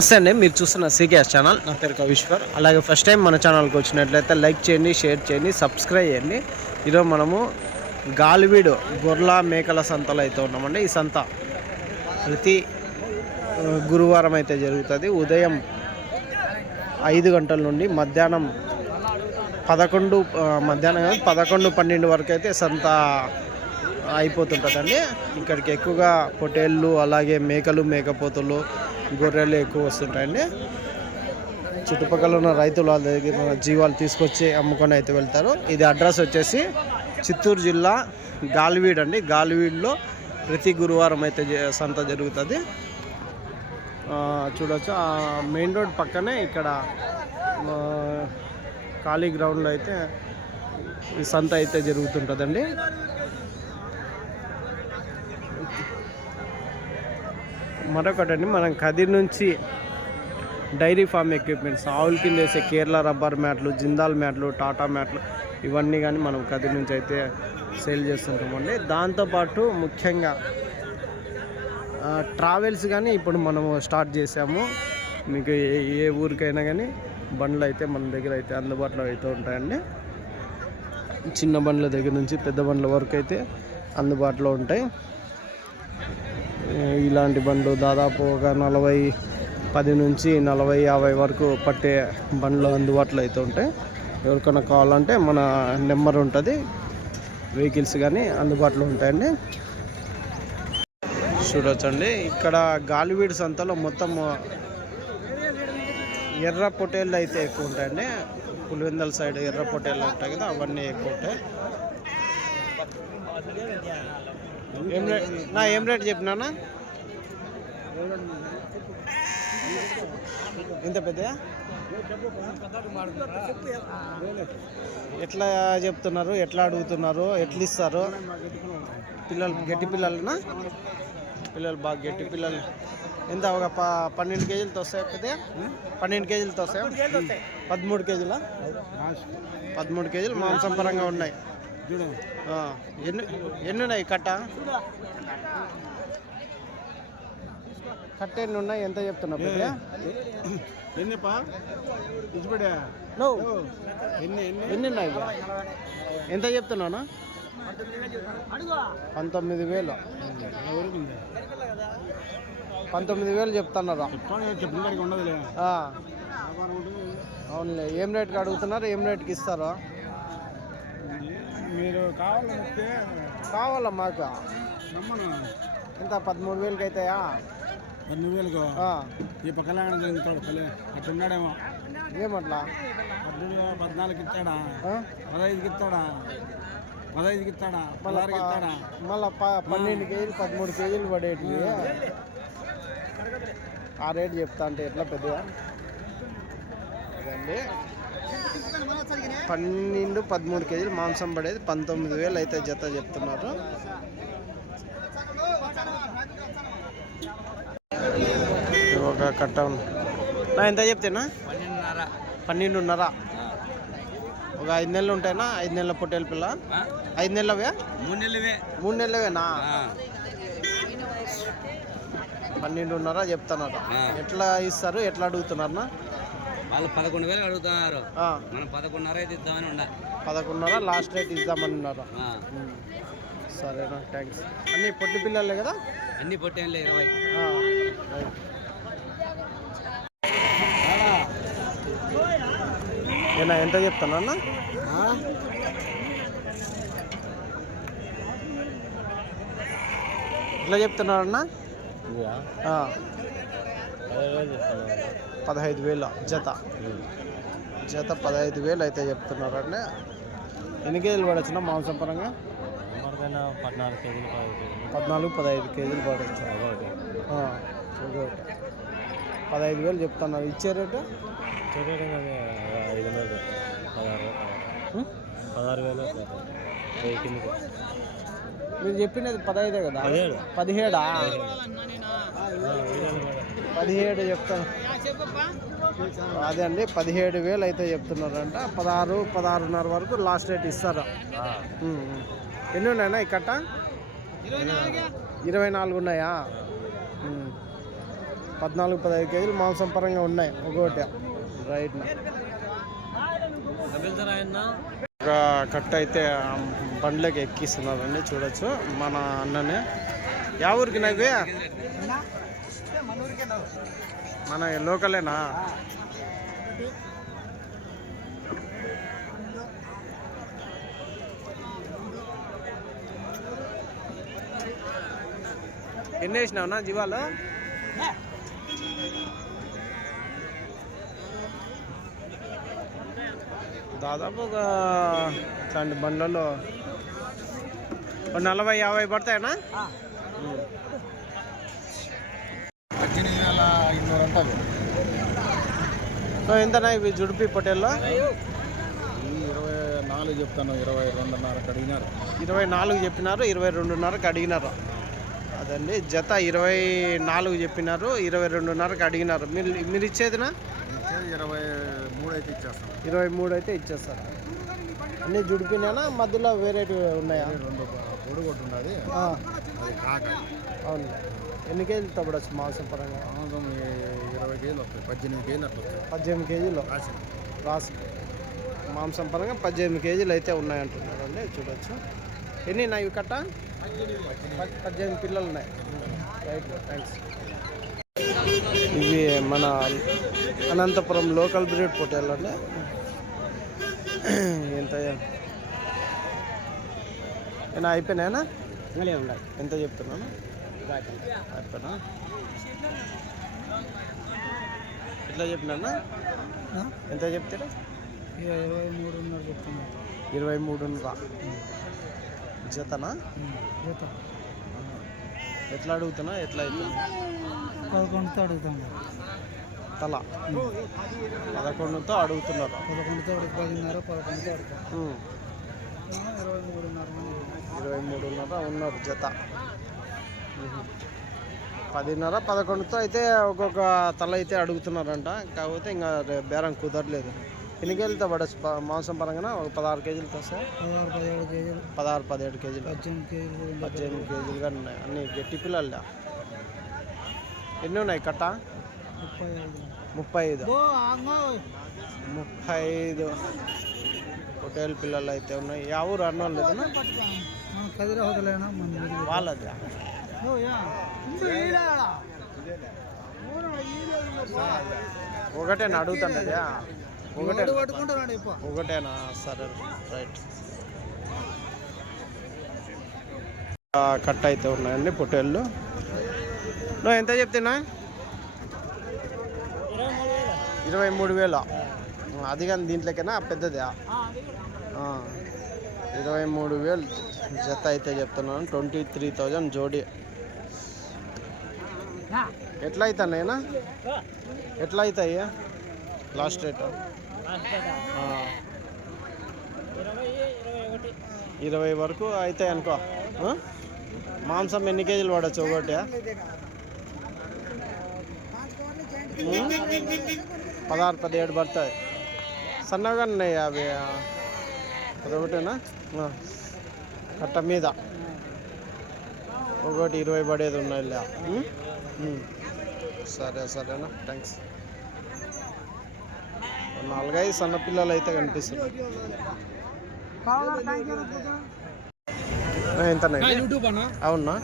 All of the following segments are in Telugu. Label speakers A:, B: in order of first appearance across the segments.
A: నమస్తే అండి. మీరు చూస్తున్న సీకేఎస్ ఛానల్. నా పేరు కవీశ్వర్. అలాగే ఫస్ట్ టైం మన ఛానల్కి వచ్చినట్లయితే లైక్ చేయండి షేర్ చేయండి సబ్స్క్రైబ్ చేయండి. ఈరోజు మనము గాలివీడు గొర్ల మేకల సంతలో అయితే ఉన్నామండి. ఈ సంత ప్రతి గురువారం అయితే జరుగుతుంది. ఉదయం ఐదు గంటల నుండి మధ్యాహ్నం పదకొండు మధ్యాహ్నం కాదు, పదకొండు పన్నెండు వరకు అయితే సంత అయిపోతుంటుందండి. ఇక్కడికి ఎక్కువగా పొటేళ్ళు అలాగే మేకలు మేకపోతులు గొర్రెలు ఎక్కువ వస్తుంటాయండి. చుట్టుపక్కల ఉన్న రైతులు వాళ్ళ దగ్గర జీవాలు తీసుకొచ్చి అమ్ముకొని అయితే వెళ్తారు. ఇది అడ్రస్ వచ్చేసి చిత్తూరు జిల్లా గాలివీడ్ అండి. గాలివీడ్లో ప్రతి గురువారం అయితే జ- సంత జరుగుతుంది. చూడవచ్చు మెయిన్ రోడ్ పక్కనే ఇక్కడ ఖాళీ గ్రౌండ్లో అయితే ఈ సంత అయితే జరుగుతుంటుందండి. మరొకటండి మనం కదిర్ నుంచి డైరీ ఫామ్ ఎక్విప్మెంట్స్ ఆవుల కింద వేసే కేరళ రబ్బర్ మ్యాట్లు జిందాల్ మ్యాట్లు టాటా మ్యాట్లు ఇవన్నీ కానీ మనం కదిరి నుంచి అయితే సేల్ చేస్తుంటామండి. దాంతోపాటు ముఖ్యంగా ట్రావెల్స్ కానీ ఇప్పుడు మనము స్టార్ట్ చేసాము. మీకు ఏ ఏ ఊరికైనా కానీ బండ్లు అయితే మన దగ్గర అయితే అందుబాటులో అయితే ఉంటాయండి. చిన్న బండ్ల దగ్గర నుంచి పెద్ద బండ్ల వరకు అయితే అందుబాటులో ఉంటాయి. ఇలాంటి బండ్లు దాదాపు ఒక నలభై పది నుంచి నలభై యాభై వరకు పట్టే బండ్లు అందుబాటులో అయితే ఉంటాయి. ఎవరికైనా కావాలంటే మన నెంబర్ ఉంటుంది. వెహికల్స్ కానీ అందుబాటులో ఉంటాయండి. చూడొచ్చండి. ఇక్కడ గాలివీడు సంతలో మొత్తం ఎర్ర పొటేళ్ళు అయితే ఎక్కువ ఉంటాయండి. పులివెందల సైడ్ ఎర్ర పొటేళ్ళు ఉంటాయి కదా అవన్నీ ఎక్కువ ఉంటాయి. ఏం రేట్ నా ఏం రేట్ చెప్పినానా ఎంత పెద్ద ఎట్లా చెప్తున్నారు? ఎట్లా అడుగుతున్నారు? ఎట్లా ఇస్తారు పిల్లలు గట్టి పిల్లలనా? పిల్లలు బాగా గట్టి పిల్లలు. ఎంత ఒక ప పన్నెండు కేజీలతో వస్తాయి పెద్ద పన్నెండు కేజీలతో వస్తాయి? పదమూడు కేజీల? పదమూడు కేజీలు మాంసం పరంగా ఉన్నాయి. ఎన్ని ఎన్ని ఉన్నాయి కట్ట? కట్ట ఎన్ని ఉన్నాయి ఎంత చెప్తున్నావు పెద్ద
B: ఎన్నిపా? ఇచ్చిపడా
A: నువ్వు
B: ఎన్ని ఎన్ని?
A: ఉన్నాయి? ఎంత చెప్తున్నానా పంతొమ్మిది వేలు. పంతొమ్మిది వేలు చెప్తున్నారా? అవునులే ఏం రేట్కి అడుగుతున్నారు ఏం రేట్కి ఇస్తారో?
B: మీరు కావాలంటే
A: కావాలా మాకు?
B: నమ్మను
A: ఎంత పదమూడు వేలకి అవుతాయా
B: పన్నెండు వేలకు. ఈ పక్కన జరుగుతాడు పల్లె అట్లా ఉన్నాడేమో
A: ఏమట్లా?
B: పద్దెనిమిది పద్నాలుగు ఇస్తాడా? పదహైదుకి ఇస్తాడా? పదహైదుకి ఇస్తాడా? పదహారుకి ఇస్తాడా?
A: మళ్ళా పన్నెండు కేజీలు పదమూడు కేజీలు పడేటివి ఆ రేట్ చెప్తా అంటే ఎట్లా పెద్దగా? అదండి. పన్నెండు పదమూడు కేజీలు మాంసం పడేది పంతొమ్మిది వేలు అయితే జత చెప్తున్నారు. ఒక కట్ట. నా ఎంత చెప్తేనా? పన్నెండున్నర. ఒక ఐదు నెలలు ఉంటాయినా? ఐదు నెలల పొట్టేల పిల్ల? ఐదు నెలలవే?
B: మూడు నెలలవే.
A: మూడు నెలలవేనా? పన్నెండున్నర చెప్తున్నారు. ఎట్లా ఇస్తారు? ఎట్లా అడుగుతున్నారన్నా?
C: వాళ్ళు పదకొండు వేలు అడుగుతున్నారు. మనం పదకొండున్నర అయితే ఇద్దామని ఉండ.
A: పదకొండున్నర లాస్ట్ రేట్ ఇద్దామన్నారు
C: ఆ,
A: ఉమ్. సరేనా థ్యాంక్స్. అన్ని పొట్టి పిల్లలే కదా?
C: అన్ని పొట్టేళ్ళు ఇరవై.
A: ఏనా ఎంత చెప్తాను అన్న? ఎట్లా చెప్తున్నారన్న ఆ. పదహైదు వేలు జత. జత పదహైదు వేలు అయితే చెప్తున్నారండి ఎన్ని కేజీలు పడచ్చునా మాంసం పరంగా?
B: పద్నాలుగు కేజీలు
A: పద్నాలుగు పదహైదు కేజీలు ఒకటి పదహైదు వేలు చెప్తున్నారు. ఇచ్చే రేటు?
B: ఐదు వేలు పదహారు
A: ఉం?
B: పదహారు వేలు
A: మీరు చెప్పినది పదహైదే కదా?
B: పదిహేడు.
A: పదిహేడా? చెప్తాను. అదే అండి పదిహేడు వేలు అయితే చెప్తున్నారంట. పదహారు పదహారున్నర వరకు లాస్ట్ రేట్ ఇస్తారు. ఎన్ని ఉన్నాయన్నా కట్ట? ఇరవై నాలుగు ఉన్నాయా. పద్నాలుగు పదహైదు కేజీలు మాంసం పరంగా ఉన్నాయి ఒక్కొక్కటి. రైట్ ఒక కట్ట అయితే బండ్లకి ఎక్కిస్తున్నారండి చూడొచ్చు. మన అన్ననే. యా ఊరికి నాకు మన లోకలేనా? ఎన్ని వేసినావునా జీవాలు? దాదాపు ఒక ఇట్లాంటి బండ్లలో ఒక నలభై యాభై పడతాయనా.
B: పద్దెనిమిది వేల ఐదున్నర ఉంటుంది
A: సో ఎంతనా ఇవి జుడిపి పొట్టేల్లో?
B: ఈ ఇరవై నాలుగు చెప్తాను ఇరవై రెండున్నరకు అడిగినారు.
A: ఇరవై నాలుగు చెప్పినారు ఇరవై రెండున్నరకు అడిగినారు. అదండి జత ఇరవై నాలుగు చెప్పినారు ఇరవై రెండున్నరకు అడిగినారు. మీరు మీరు ఇచ్చేదినా?
B: ఇచ్చేది ఇరవై మూడు అయితే ఇచ్చేస్తాం.
A: ఇరవై మూడు అయితే ఇచ్చేస్తారు. అన్నీ జుడిపినానా? మధ్యలో వేరే ఉన్నాయా?
B: రెండు పొడి కొట్టు ఉన్నది
A: ఆ,
B: అది కాక.
A: అవును. ఎన్ని కేజీలు తప్పడచ్చు మాంసం పరంగా?
B: మాంసం ఇరవై కేజీలు వస్తాయి. పద్దెనిమిది కేజీలు అట్లా వస్తాయి.
A: పద్దెనిమిది కేజీలు?
B: రాసి.
A: రాసి. మాంసం పరంగా పద్దెనిమిది కేజీలు అయితే ఉన్నాయంటున్నారు అండి చూడొచ్చు. ఎన్ని ఉన్నాయి కట్ట? పద్- పద్దెనిమిది పిల్లలు ఉన్నాయి. రైట్. థ్యాంక్స్. ఇవి మన అనంతపురం లోకల్ బ్రీడ్ పొట్టేళ్ళు అండి ఎంత ఏనా అయిపోయినాయనా? ఎంత చెప్తున్నాను? అయిపోయినా? ఎట్లా చెప్పినా ఎంత చెప్తారా?
B: ఇరవై మూడున్నర చెప్తున్నా.
A: ఇరవై మూడున్నర జతనా?
B: జత.
A: ఎట్లా అడుగుతున్నా ఎట్లా అవుతుంది
B: పదకొండుతో అడుగుతాను
A: తల. పదకొండుతో అడుగుతున్నారు.
B: పదకొండుతో పదిన్నర పదకొండుతో అడుగుతాం
A: ఉమ్.
B: ఇరవై మూడున్నర
A: ఇరవై మూడున్నర ఉన్నారు జత. పదిన్నర పదకొండుతో అయితే ఒక్కొక్క తల అయితే అడుగుతున్నారంట. కాకపోతే ఇంకా బేరం కుదరలేదు. ఎన్ని కేజీలతో మాంసం పరంగా ఒక పదహారు కేజీలతో వస్తాయి
B: పదహారు పదిహేడు కేజీలు.
A: పదహారు పదిహేడు కేజీలు.
B: పద్దెనిమిది కేజీలు
A: పద్దెనిమిది కేజీలుగా ఉన్నాయి. అన్ని గట్టి పిల్లలు ఎన్ని ఉన్నాయి కట్ట?
B: ముప్పై ఐదు.
A: ముప్పై ఐదు. హోటల్ పిల్లలు అయితే ఉన్నాయి. యా ఊరు అన్నోళ్ళు వాళ్ళది? ఒకటే
B: ఇప్ప
A: ఒకటేనా? సరే రైట్. కట్ అయితే ఉన్నాయండి పొట్టేళ్ళు. నువ్వు ఎంత చెప్తున్నా? ఇరవై మూడు వేలు. అది కానీ దీంట్లోకేనా పెద్దదా. ఇరవై మూడు వేలు జత అయితే చెప్తున్నాను. ట్వంటీ త్రీ థౌజండ్ జోడీ. ఎట్లా అవుతాయినా ఎట్లా అవుతాయి లాస్ట్ డేట్ ఇరవై వరకు అయితే అనుకో. మాంసం ఎన్ని కేజీలు పడచ్చు ఒకటి పదహారు పదిహేడు పడతాయి. సన్నగా ఉన్నాయి అవి. అదొకటేనా? కట్ట మీద. ఒకటి ఇరవై పడేది ఉన్నాయి సరే సరేనా. థ్యాంక్స్ నాలుగైదు సన్న పిల్లలు అయితే కనిపిస్తున్నాయి
B: అన్న?
A: అవునా?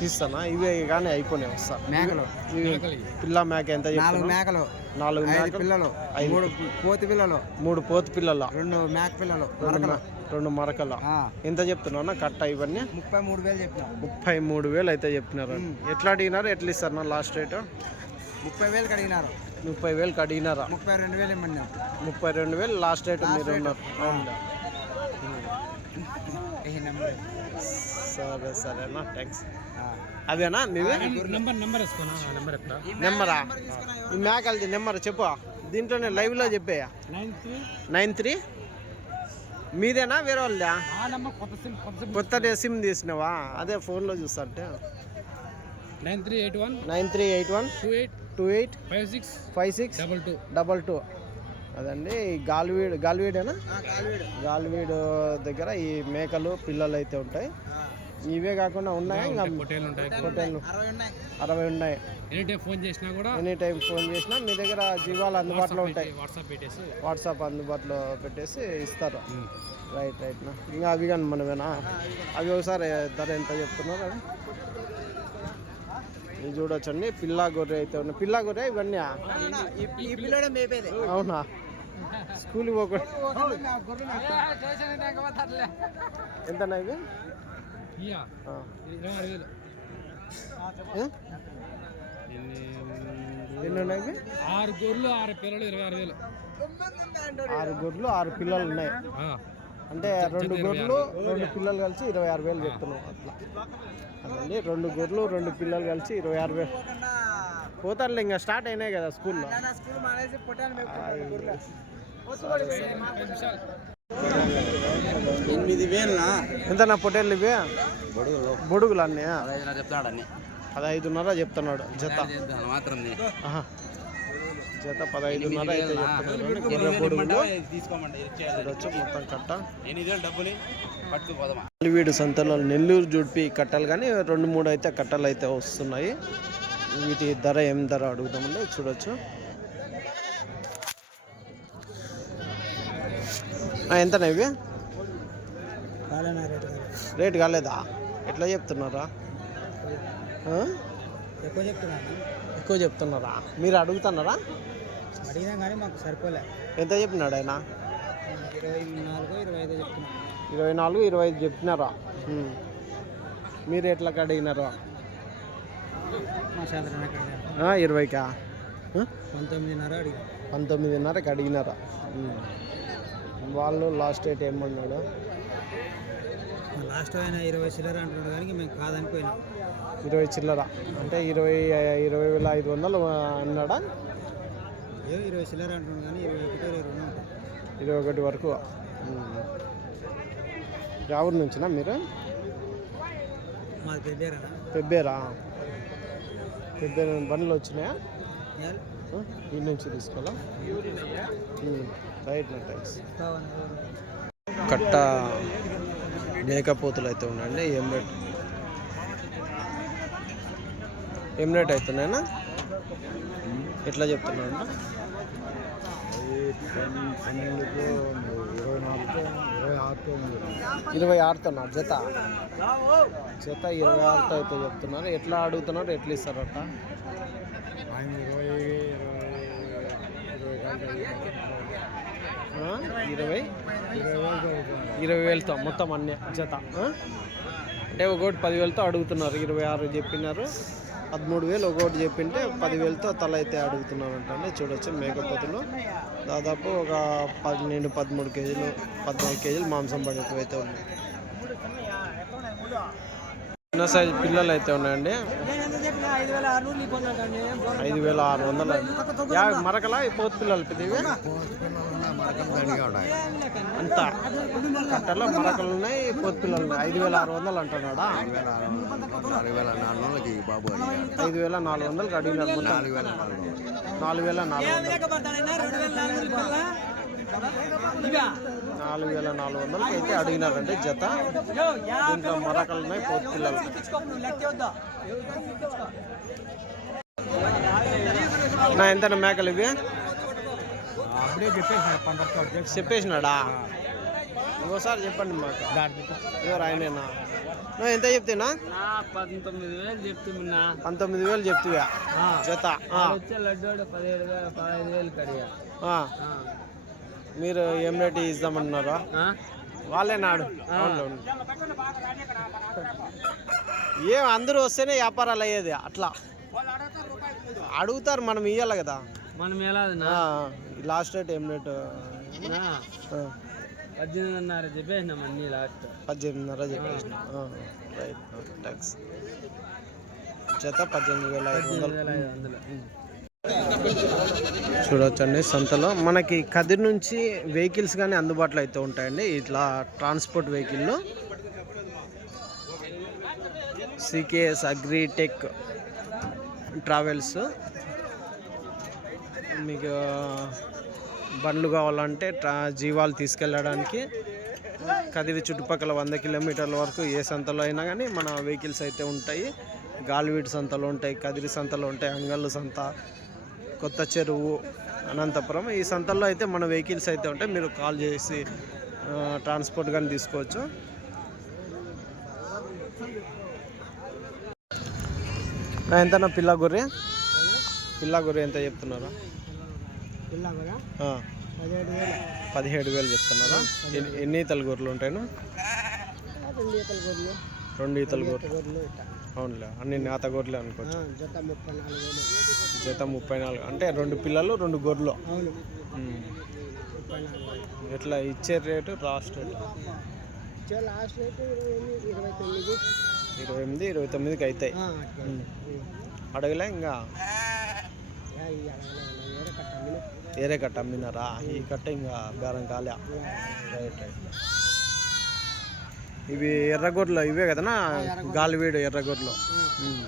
A: తీస్తానా? ఇవి కానీ అయిపోయినాయి వస్తా.
B: మేకలు
A: పిల్ల మేక ఎంత
B: నాలుగు మేకలు
A: నాలుగు మేకలు
B: పిల్లలు మూడు కోతి పిల్లలు
A: మూడు పోతు పిల్లల.
B: రెండు మేక పిల్లలు
A: రెండు మరకల. ఎంత చెప్తున్నా కట్ట ఇవన్నీ?
B: ముప్పై మూడు వేలు చెప్పిన.
A: ముప్పై మూడు వేలు అయితే చెప్తున్నారు ఎట్లా అడిగినారు? ఎట్లా ఇస్తారు నా లాస్ట్ రేటు?
B: ముప్పై వేలు అడిగినారు.
A: ముప్పై వేలకు అడిగినారా
B: ముప్పై రెండు వేలు ఇమ్మన్నా.
A: ముప్పై రెండు వేలు లాస్ట్ రేటు మీరు ఉన్నారు.
B: నెంబర్?
A: సరే సరేనా థ్యాంక్స్ అవేనా మీవే
B: నెంబర్ నెంబర్ నెంబర్ ఎక్కడ
A: నెంబరా ఈ మేకలది నెంబర్? చెప్పు. దీంట్లోనే లైవ్లో చెప్పేయా?
B: Nine three.
A: Nine three? మీదేనా? వేరే వాళ్ళదా?
B: ఆ నెంబర్ కొత్త సిమ్ కొత్త సిమ్
A: కొత్త సిమ్ తీసినావా? అదే ఫోన్లో చూస్తా అంటే.
B: Nine three eight one.
A: Nine three eight one.
B: Two eight.
A: Two eight
B: five six
A: five six
B: double two
A: double two అదండి ఈ గాల్వీడ్ గాల్వీడేనా? గాల్వీడ్. దగ్గర ఈ మేకలు పిల్లలు అయితే ఉంటాయి ఇవే కాకుండా ఉన్నాయా?
D: పొట్టేలు
B: అరవై ఉన్నాయి.
D: ఎనీ టైం ఫోన్ చేసినా కూడా
A: ఎనీ టైం ఫోన్ చేసినా మీ దగ్గర జీవాలు అందుబాటులో ఉంటాయి.
D: వాట్సాప్ పెట్టేసి.
A: వాట్సాప్ అందుబాటులో పెట్టేసి ఇస్తారు. రైట్ రైట్ ఇంకా అవి కానీ మనమేనా అవి ఒకసారి ధర ఎంత చెప్తున్నారు ఇది చూడొచ్చండి. పిల్లా గొర్రె అయితే ఉన్నాయి పిల్లా గొర్రె ఇవన్నీ
B: ఈ పిల్లడే మేపేది.
A: అవునా? పోకుండా. ఎంత ఇవి
D: ఆరు?
A: ఎన్ని ఉన్నాయి
D: గొర్రెలు ఆరు పిల్లలు ఇరవై ఆరు వేలు.
A: ఆరు గొర్రెలు ఆరు పిల్లలు ఉన్నాయి. అంటే రెండు గొర్రెలు రెండు పిల్లలు కలిసి ఇరవై ఆరు వేలు చెప్తున్నాం అట్లా. అదండి రెండు గొర్రెలు రెండు పిల్లలు కలిసి ఇరవై ఆరు వేలు. పోతారులే ఇంకా స్టార్ట్ అయినాయి కదా స్కూల్లో.
C: ఎనిమిది వేలునా?
A: ఎంత నా పొట్టేళ్ళు ఇవి? బొడుగులు. అన్నీ
C: చెప్తాడు అన్ని.
A: పదహైదున్నర చెప్తున్నాడు. జత.
C: మాత్రం
A: జత పదహైదున్నర అయితే చూడొచ్చు మొత్తం కట్ట.
C: ఎనిమిది వేలు డబ్బులు పట్టుకుపోదామా?
A: వీడు సంతలో నెల్లూరు జుడిపి కట్టలు కానీ రెండు మూడు అయితే కట్టలు అయితే వస్తున్నాయి. వీటి ధర ఏం ధర అడుగుదామండి? చూడొచ్చు. ఆ, ఎంతనా ఇవి? రేట్? కాలేదా? ఎట్లా చెప్తున్నారా?
B: ఎక్కువ
A: చెప్తున్నారా? మీరు అడుగుతున్నారా?
B: అడిగినా కానీ మాకు సరిపోలే.
A: ఎంత చెప్పినాడు ఆయన?
B: ఇరవై నాలుగు ఇరవై ఐదు
A: ఇరవై నాలుగు ఇరవై ఐదు చెప్పినారా? ఉమ్. మీరు ఎట్లా అడిగినారా
B: మా
A: ఇరవైకా?
B: పంతొమ్మిదిన్నర అడిగా.
A: పంతొమ్మిదిన్నరకి అడిగినారా. వాళ్ళు లాస్ట్ డేట్ ఏమన్నాడు
B: లాస్ట్ ఆయన ఇరవై చిల్లర అంటున్నాడు కానీ మేము కాదని పోయినాం
A: ఇరవై చిల్లర. అంటే ఇరవై ఇరవై వేల ఐదు వందలు అన్నాడా?
B: ఇరవై చిల్లర కానీ ఇరవై ఒకటి ఇరవై రెండు ఉంటుంది
A: ఇరవై ఒకటి వరకు. ఎవరి నుంచినా మీరు?
B: మాది
A: పెబ్బేరా పెబ్బే బండ్లు వచ్చినాయా? ఈ నుంచి తీసుకోవాలా. రైట్ నా థ్యాంక్స్. కట్ట మేకపోతులు అయితే ఉన్నాయండి ఏం రేట్? ఏం రేట్ అవుతున్నాయన్నా? ఎట్లా చెప్తున్నాడు ఇరవై ఆరుతో జత? జత ఇరవై ఆరుతో అయితే చెప్తున్నారు. ఎట్లా అడుగుతున్నారు? ఎట్లా ఇస్తారట? ఆ? ఇరవై? ఇరవై వేలతో మొత్తం అన్ని జత అంటే ఒకటి పదివేలతో అడుగుతున్నారు. ఇరవై ఆరు చెప్పినారు. పదమూడు వేలు ఒకటి చెప్పింటే పదివేలతో తల అయితే అడుగుతున్నానంటే చూడొచ్చు మేకపోతులు. దాదాపు ఒక పన్నెండు పదమూడు కేజీలు పద్నాలుగు కేజీలు మాంసం పడేటివి అయితే ఉన్నాయి. చిన్న సైజు పిల్లలు అయితే ఉన్నాయండి.
B: ఐదు వేల ఆరు
A: వందలు. మరకలా? పోతు పిల్లలు పెద్దవి? అంతా. కట్టలో మరకలు ఉన్నాయి పోతు పిల్లలు ఉన్నాయి. ఐదు వేల ఆరు వందలు అంటున్నాడా?
C: నాలుగు వేల నాలుగు వందలకి బాబు
A: ఐదు వేల నాలుగు వందలకి అడిగినారు మొత్తం నాలుగు వేల నాలుగు వందలు. నాలుగు వేల నాలుగు వందలకి అయితే అడిగినారండి జత. దీంట్లో మరకలు ఉన్నాయి పోతు పిల్లలు. నా ఎంత మేకలు ఇవి? చెప్పేసినాడా? ఇంకోసారి చెప్పండి మాకు. ఎవరు ఆయనేనా నువ్వు ఎంత చెప్తేనా?
D: పంతొమ్మిది వేలు చెప్తున్నా
A: పంతొమ్మిది వేలు చెప్తువా? జత
D: లడ్డు పదిహేడు వేలు పదహైదు వేలు కడిగా.
A: మీరు ఏం రేటు ఇద్దామన్నారా వాళ్ళే నాడు. ఏం అందరూ వస్తేనే వ్యాపారాలు అయ్యేది అట్లా. అడుగుతారు మనం ఇవ్వాలి కదా.
D: మనం ఎలా
A: లాస్ట్ రేట్ ఏం రేటు
D: పద్దెనిమిదిన్నర చెప్పేసినాం అన్ని లాస్ట్.
A: పద్దెనిమిదిన్నర చెప్పేసిన. రైట్. జత పద్దెనిమిది వేల ఐదు వందలు. చూడొచ్చండి సంతలో. మనకి కదిరి నుంచి వెహికల్స్ కానీ అందుబాటులో అయితే ఉంటాయండి. ఇట్లా transport vehicle CKS Agritech Travels. మీకు బండ్లు కావాలంటే ట్రా జీవాలు తీసుకెళ్ళడానికి కదిరి చుట్టుపక్కల వంద కిలోమీటర్ల వరకు ఏ సంతలో అయినా కానీ మన వెహికల్స్ అయితే ఉంటాయి. గాలివీడి సంతలు ఉంటాయి కదిరి సంతలు ఉంటాయి అంగళ్ళు సంత కొత్త చెరువు అనంతపురం. ఈ సంతల్లో అయితే మన వెహికల్స్ అయితే ఉంటాయి. మీరు కాల్ చేసి ట్రాన్స్పోర్ట్ కానీ తీసుకోవచ్చు. ఎంతనా పిల్ల గొర్రె? పిల్ల గొర్రె ఎంత చెప్తున్నారా?
D: పదిహేడు వేలు.
A: చెప్తున్నారా? ఎన్ని- ఎన్ని ఈతల గొర్రెలు ఉంటాయినా
D: రెండు ఈతల గొర్రెలు.
A: అవునులే అన్ని నేత గొర్రెలు అనుకోవచ్చు.
D: జత ముప్పై నాలుగు వేలు.
A: జత ముప్పై నాలుగు అంటే రెండు పిల్లలు రెండు గొర్రెలు.
D: అవును.
A: ఉమ్.
D: ముప్పై నాలుగు వేలు.
A: ఎట్లా ఇచ్చే రేటు లాస్ట్ రేటు?
D: ఇచ్చే లాస్ట్ రేటు ఇరవై ఎనిమిది ఇరవై తొమ్మిది.
A: ఇరవై ఎనిమిది ఇరవై తొమ్మిదికి అవుతాయి. అడగలే ఇంకా.
D: వేరే
A: కట్ట అమ్మినారా? ఈ కట్ట ఇంకా బేరం కాలే. Right right. ఇవి ఎర్రగొడ్లు ఇవే కదనా? గాలివీడు ఎర్రగొడ్లు.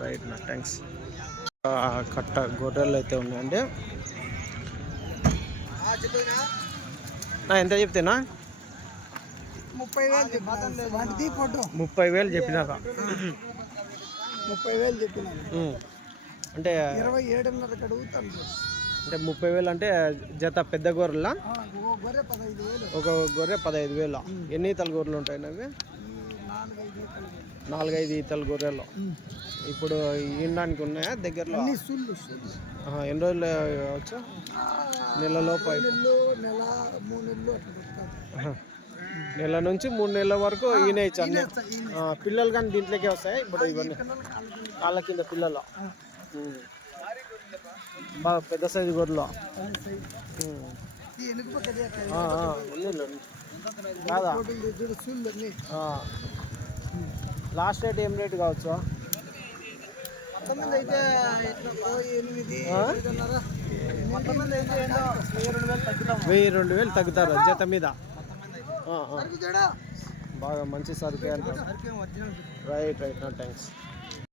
A: రైట్ నా థ్యాంక్స్ కట్ట గొర్రెలు అయితే ఉన్నాయండి. నా ఎంత చెప్తేనా?
D: ముప్పై వేలు
A: చెప్పినారా
D: ముప్పై వేలు చెప్పినాను
A: ఉమ్. అంటే
D: ఇరవై ఏడున్నరకు అడుగుతాను
A: అంటే ముప్పై వేలు అంటే జత పెద్ద గొర్రెలా? ఒక గొర్రె పదహైదు వేలు? ఎన్ని ఈతల గొర్రెలు ఉంటాయి అవి?
D: నాలుగైదు ఈతలు
A: గొర్రెలు. ఇప్పుడు ఈనడానికి ఉన్నాయా? దగ్గరలో? ఎన్ని రోజులు కావచ్చు నెలలోపు
D: నెల
A: నుంచి మూడు నెలల వరకు ఈనేయచ్చు అన్ని పిల్లలు కానీ దీంట్లోకే వస్తాయి? ఇప్పుడు ఇవన్నీ? కాళ్ళ కింద. పిల్లలు. బాగా పెద్ద సైజు గొర్రెలు. కాదా. లాస్ట్ రేట్ ఏం రేట్ కావచ్చు?
D: వెయ్యి రెండు వేలు
A: తగ్గుతారు జత మీద. బాగా మంచి సరుకే రైట్ రైట్ నా థ్యాంక్స్